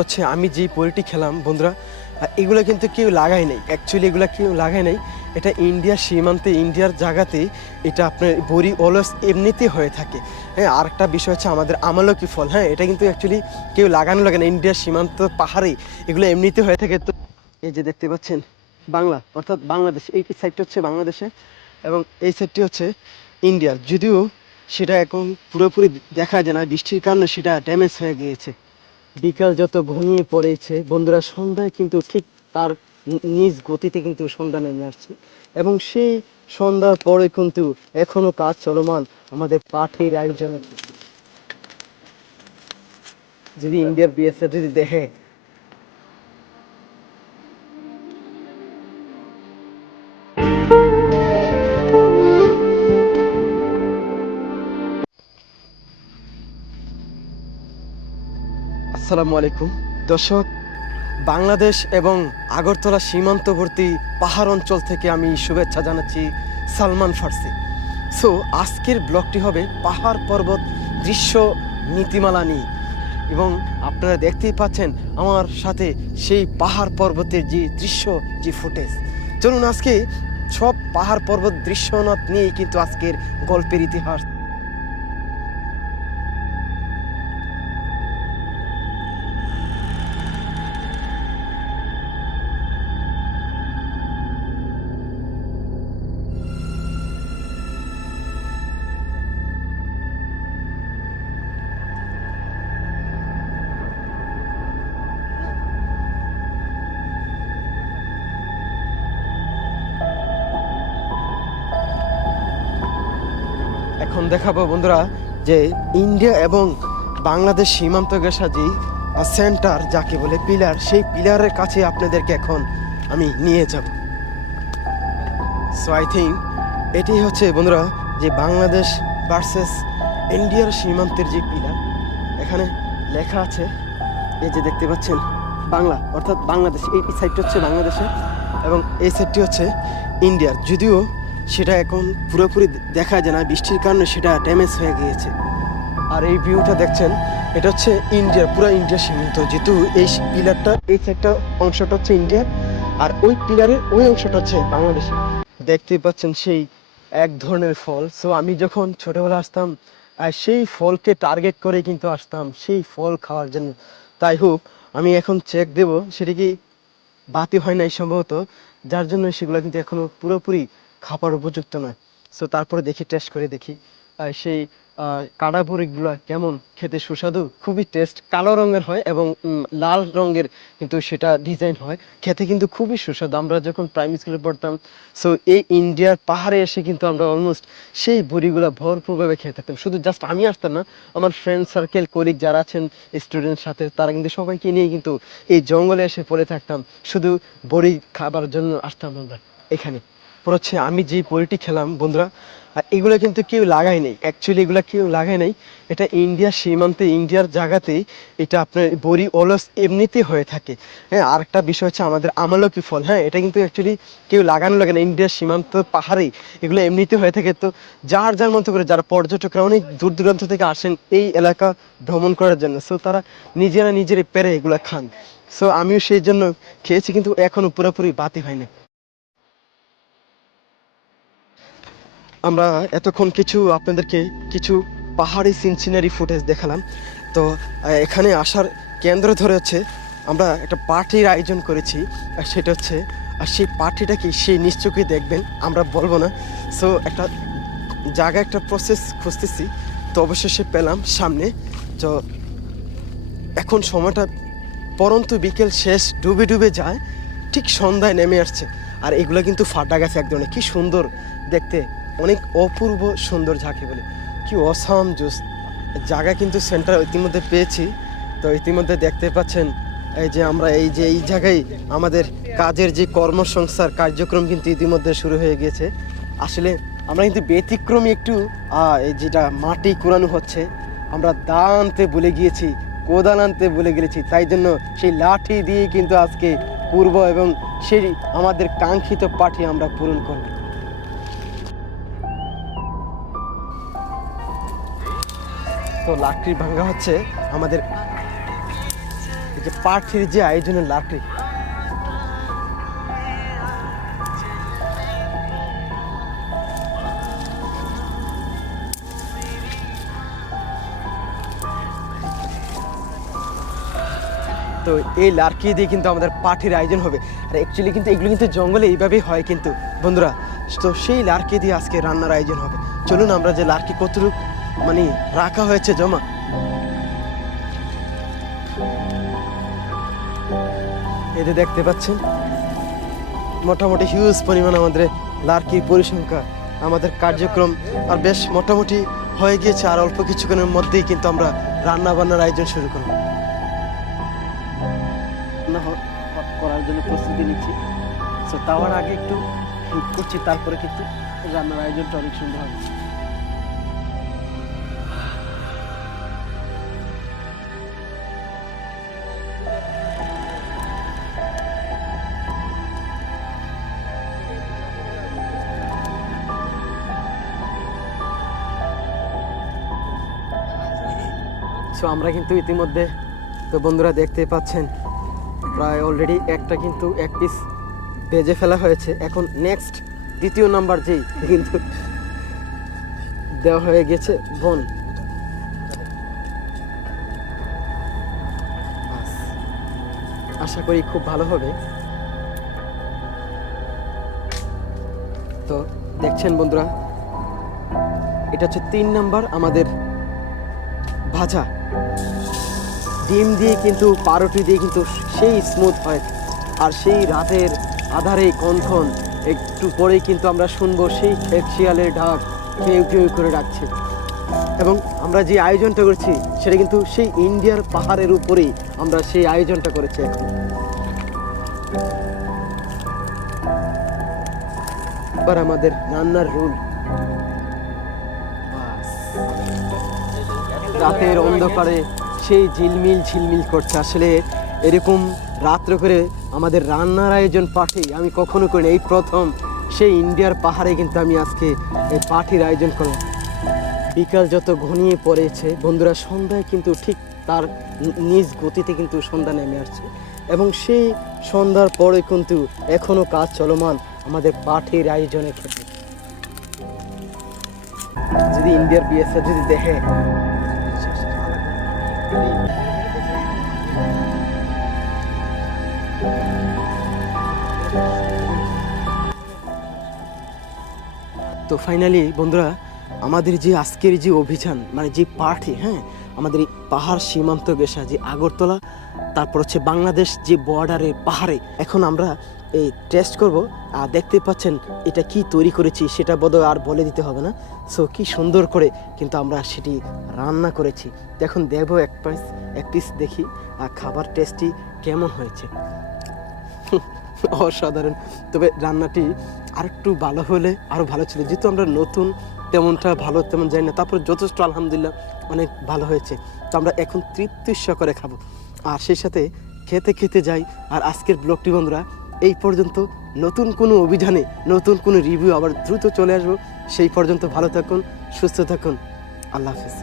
হচ্ছে আমি যে পোলট্রি খেলাম, বন্ধুরা, এগুলো কিন্তু কেউ লাগাই নাই। অ্যাকচুয়ালি এগুলো কেউ লাগাই নাই। এটা ইন্ডিয়ার সীমান্তে, ইন্ডিয়ার জায়গাতে এটা আপনার বড়ি অলস এমনিতে হয়ে থাকে। হ্যাঁ আর একটা বিষয় হচ্ছে আমাদের আমলকি ফল। হ্যাঁ এটা কিন্তু অ্যাকচুয়ালি কেউ লাগানো লাগে না। ইন্ডিয়ার সীমান্ত পাহাড়ে এগুলো এমনিতে হয়ে থাকে। তো এই যে দেখতে পাচ্ছেন, বাংলা, অর্থাৎ বাংলাদেশ, এই সাইডটা হচ্ছে বাংলাদেশে এবং এই সাইডটি হচ্ছে ইন্ডিয়ার। যদিও সেটা এখন পুরোপুরি দেখা যায় না, বৃষ্টির কারণে সেটা ড্যামেজ হয়ে গিয়েছে। বিকাল যত ঘুমিয়ে পড়েছে, বন্ধুরা, সন্ধ্যায় কিন্তু ঠিক তার নিজ গতিতে কিন্তু সন্ধ্যা নেমে আসছে। এবং সেই সন্ধ্যার পরে কিন্তু এখনও কাজ চলমান আমাদের পাঠের আয়োজনে। যদি ইন্ডিয়ার বিএসএফ যদি দেখে আসসালামু আলাইকুম। দর্শক, বাংলাদেশ এবং আগরতলা সীমান্তবর্তী পাহাড় অঞ্চল থেকে আমি শুভেচ্ছা জানাচ্ছি সালমান ফার্সি। সো আজকের ব্লগটি হবে পাহাড় পর্বত দৃশ্য নীতিমালা নিয়ে। এবং আপনারা দেখতেই পাচ্ছেন আমার সাথে সেই পাহাড় পর্বতের যে দৃশ্য, যে ফুটেজ। চলুন আজকে সব পাহাড় পর্বত দৃশ্যনাথ নিয়েই কিন্তু আজকের গল্পের ইতিহাস এখন দেখাবো বন্ধুরা যে ইন্ডিয়া এবং বাংলাদেশ সীমান্ত ঘেঁষা যে সেন্টার যাকে বলে পিলার, সেই পিলারের কাছে আপনাদেরকে এখন আমি নিয়ে যাব। সো আই থিঙ্ক এটি হচ্ছে বন্ধুরা যে বাংলাদেশ ভার্সেস ইন্ডিয়ার সীমান্তের যে পিলার, এখানে লেখা আছে, এই যে দেখতে পাচ্ছেন, বাংলা, অর্থাৎ বাংলাদেশ, এই সাইডটি হচ্ছে বাংলাদেশে এবং এই সাইডটি হচ্ছে ইন্ডিয়ার। যদিও সেটা এখন পুরোপুরি দেখা যায় না। বৃষ্টির কারণে সেটা ড্যামেজ হয়ে গিয়েছে। আর এই ভিউটা দেখছেন, এটা হচ্ছে ইন্ডিয়ার পুরো ইন্ডিয়া সীমিত। যেহেতু এই পিলারটা, এই সাইডটা অংশটা হচ্ছে ইন্ডিয়ার আর ওই পিলারের ওই অংশটা হচ্ছে বাংলাদেশ। দেখতেই পাচ্ছেন সেই এক ধরনের ফল। সো আমি যখন ছোটবেলা আসতাম, আর সেই ফলকে টার্গেট করে কিন্তু আসতাম, সেই ফল খাওয়ার জন্য। তাই হোক, আমি এখন চেক দেব, সেটা কি বাতি হয় নাই সম্ভবত। যার জন্য সেগুলো কিন্তু এখনও পুরোপুরি খাবার উপযুক্ত নয়। সো তারপরে দেখি টেস্ট করে দেখি সেই কাটা বড়িগুলো কেমন? খেতে সুস্বাদু, খুবই টেস্ট কালো রঙের হয় এবং লাল রঙের কিন্তু সেটা ডিজাইন হয়। খেতে কিন্তু খুবই সুস্বাদু। আমরা যখন প্রাইমারি স্কুলে পড়তাম সো এই ইন্ডিয়ার পাহাড়ে এসে কিন্তু আমরা অলমোস্ট সেই বড়িগুলো ভরপুরভাবে খেয়ে থাকতাম। শুধু জাস্ট আমি আসতাম না, আমার ফ্রেন্ড সার্কেল কলিগ যারা আছেন স্টুডেন্ট সাথে, তারা কিন্তু সবাইকে নিয়ে কিন্তু এই জঙ্গলে এসে পড়ে থাকতাম। শুধু বড়ি খাবার জন্য আসতাম আমরা এখানে। পর হচ্ছে আমি যে বড়িটি খেলাম, বন্ধুরা এগুলো কিন্তু কেউ লাগাই নাই। অ্যাকচুয়ালি এগুলো কেউ লাগাই নাই। এটা ইন্ডিয়ার সীমান্তে, ইন্ডিয়ার জায়গাতেই এটা আপনার বড়ি অলস এমনিতে হয়ে থাকে। হ্যাঁ আর একটা বিষয় হচ্ছে আমাদের আমলকি ফল। হ্যাঁ এটা কিন্তু অ্যাকচুয়ালি কেউ লাগানো লাগে না। ইন্ডিয়ার সীমান্ত পাহাড়েই এগুলো এমনিতে হয়ে থাকে। তো যার যার মতো করে যারা পর্যটকরা অনেক দূর দূরান্ত থেকে আসেন এই এলাকা ভ্রমণ করার জন্য সো তারা নিজেরা নিজেরা পেরে এগুলো খান। সো আমিও সেই জন্য খেয়েছি, কিন্তু এখনও পুরোপুরি বাতি হয়নি। আমরা এতক্ষণ কিছু আপনাদেরকে কিছু পাহাড়ি সিনসিনারি ফুটেজ দেখালাম। তো এখানে আসার কেন্দ্র ধরে হচ্ছে আমরা একটা পার্টির আয়োজন করেছি, আর সেটা হচ্ছে, আর সেই পার্টিটা কি সেই নিশ্চয়ই দেখবেন, আমরা বলব না। সো একটা জায়গা, একটা প্রসেস খুঁজতেছি, তো অবশেষে পেলাম সামনে। তো, এখন সময়টা পরন্তু বিকেল শেষ, ডুবে ডুবে যায়, ঠিক সন্ধ্যায় নেমে আসছে। আর এগুলো কিন্তু ফাটা গেছে এক ধরনের কি সুন্দর দেখতে। অনেক অপূর্ব সুন্দর যাকে বলে। কি অসাম জুস। জায়গা কিন্তু সেন্টার ইতিমধ্যে পেয়েছি। তো ইতিমধ্যে দেখতে পাচ্ছেন, এই যে আমরা এই যে এই জায়গায় আমাদের কাজের যে কর্মসংস্থার কার্যক্রম কিন্তু ইতিমধ্যে শুরু হয়ে গিয়েছে। আসলে আমরা কিন্তু ব্যতিক্রমী একটু এই যেটা মাটি কুড়ানো হচ্ছে, আমরা দা আনতে ভুলে গিয়েছি, কোদাল আনতে ভুলে গেছি তাই জন্য সেই লাঠি দিয়ে কিন্তু আজকে পূর্ব এবং সেই আমাদের কাঙ্ক্ষিত পাঠি আমরা পূরণ করব। তো লাকড়ি ভাঙ্গা হচ্ছে আমাদের এই যে পার্টির যে আয়োজনের লাকড়ি। তো এই লার্কি দিয়ে কিন্তু আমাদের পার্টির আয়োজন হবে। আর অ্যাকচুয়ালি কিন্তু এগুলো কিন্তু জঙ্গলে এইভাবেই হয় কিন্তু, বন্ধুরা। তো সেই লার্কি দিয়ে আজকে রান্নার আয়োজন হবে। চলুন আমরা যে লার্কি কতটুক মানে রাখা হয়েছে জমা। এতে দেখতে পাচ্ছেন, মোটামুটি হিউজ পরিমাণ আমাদের লার্কির পরিসংখ্যা, আমাদের কার্যক্রম, আর বেশ মোটামুটি হয়ে গিয়েছে, আর অল্প কিছুক্ষণের মধ্যেই কিন্তু আমরা রান্না বান্নার আয়োজন শুরু করব। করার জন্য প্রস্তুতি নিচ্ছি। সো তাওয়ার আগে একটু করছি, তারপরে কিন্তু রান্নার আয়োজনটা অনেক সুন্দর হবে। আমরা কিন্তু ইতিমধ্যে তো বন্ধুরা দেখতে পাচ্ছেন, প্রায় অলরেডি একটা কিন্তু এক পিস ভেজে ফেলা হয়েছে। এখন নেক্সট দ্বিতীয় নাম্বার যেই কিন্তু দেওয়া হয়ে গেছে বন। আশা করি খুব ভালো হবে। তো দেখছেন বন্ধুরা, এটা হচ্ছে তিন নাম্বার আমাদের ভাজা। ডিম দিয়ে কিন্তু, পাউরুটি দিয়ে কিন্তু সেই স্মুথ হয়। আর সেই রাতের আধারে কনখন একটু পরেই কিন্তু আমরা শুনব সেই শিয়ালের ঢাক কেউ কেউ করে ডাকছে। এবং আমরা যে আয়োজনটা করছি, সেটা কিন্তু সেই ইন্ডিয়ার পাহাড়ের উপরেই আমরা সেই আয়োজনটা করেছি এখন। এবার আমাদের রান্নার রুল রাতের অন্ধকারে সেই ঝিলমিল ঝিলমিল করছে। আসলে এরকম রাত্র করে আমাদের রান্নার আয়োজন পার্টি আমি কখনো করিনি। এই প্রথম সেই ইন্ডিয়ার পাহাড়ে কিন্তু আমি আজকে এই পার্টির আয়োজন করলাম বিকাল যত ঘনিয়ে পড়েছে, বন্ধুরা, সন্ধ্যায় কিন্তু ঠিক তার নিজ গতিতে কিন্তু সন্ধ্যা নেমে আসছে। এবং সেই সন্ধ্যার পরে কিন্তু এখনও কাজ চলমান আমাদের পার্টির আয়োজনের ক্ষেত্রে। যদি ইন্ডিয়ার বিএসএফ যদি দেখে তো ফাইনালি বন্ধুরা, আমাদের যে আজকের যে অভিযান মানে যে পার্টি হ্যাঁ আমাদের এই পাহাড় সীমান্ত গেসা যে আগরতলা তারপর হচ্ছে বাংলাদেশ যে বর্ডারে পাহাড়ে, এখন আমরা এই টেস্ট করব। আর দেখতে পাচ্ছেন এটা কি তৈরি করেছি, সেটা বোধহয় আর বলে দিতে হবে না। সো কি সুন্দর করে কিন্তু আমরা সেটি রান্না করেছি। এখন দেখব এক পিস এক পিস দেখি, আর খাবার টেস্টটি কেমন হয়েছে। অসাধারণ। তবে রান্নাটি আরেকটু ভালো হলে আরও ভালো ছিল। যেহেতু আমরা নতুন, তেমনটা ভালো, তেমন জানি না। তারপর যথেষ্ট, আলহামদুলিল্লাহ, অনেক ভালো হয়েছে। তো আমরা এখন তৃপ্তি করে খাব। আর সেই সাথে খেতে খেতে যাই। আর আজকের ব্লগটি বন্ধুরা, এই পর্যন্ত। নতুন কোনো অভিযানে, নতুন কোনো রিভিউ আবার দ্রুত চলে আসব। সেই পর্যন্ত ভালো থাকুন, সুস্থ থাকুন। আল্লাহ হাফিজ।